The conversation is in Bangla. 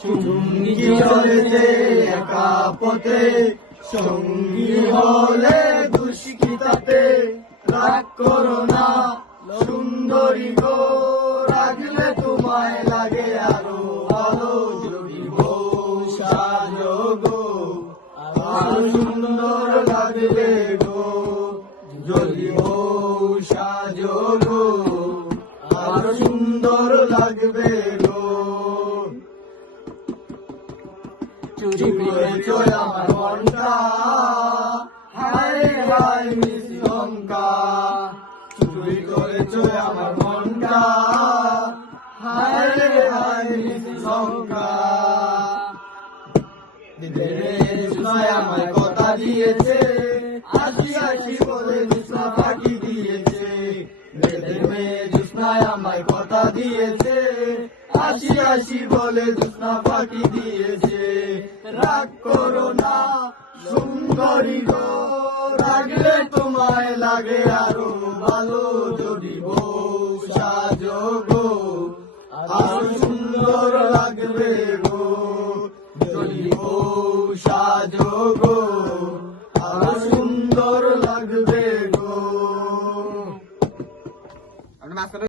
চুমকি চলেছে একা পথে, সঙ্গী হলে দুষ্কৃতাতে। রাগ করো না সুন্দরী গো, রাগলে তোমায় লাগে আরো ভালো। যদি বউ সাজো গো, আরো সুন্দর লাগবে গো। যদি বউ সাজো গো, আরো সুন্দর লাগবে গো। চুরি করেছো আমার মনটা, হায় হায় নিঃশঙ্কা। চুরি করেছো আমার মনটা, হায় হায় নিঃশঙ্কা। জুস্নায় আমায় কথা দিয়েছে, আসি আসি বলে জুস্না ফাঁকি দিয়েছে। বেদের মেয়ে জুস্নায় আমায় কথা দিয়েছে, আসি আসি বলে জুস্না ফাঁকি দিয়েছে। রাগ করো না সুন্দরী গো, রাগলে তোমায় লাগে আরো ভালো। যদি বউ সাজো গো, আরো সুন্দর লাগবে গো। যদি বউ সাজো গো,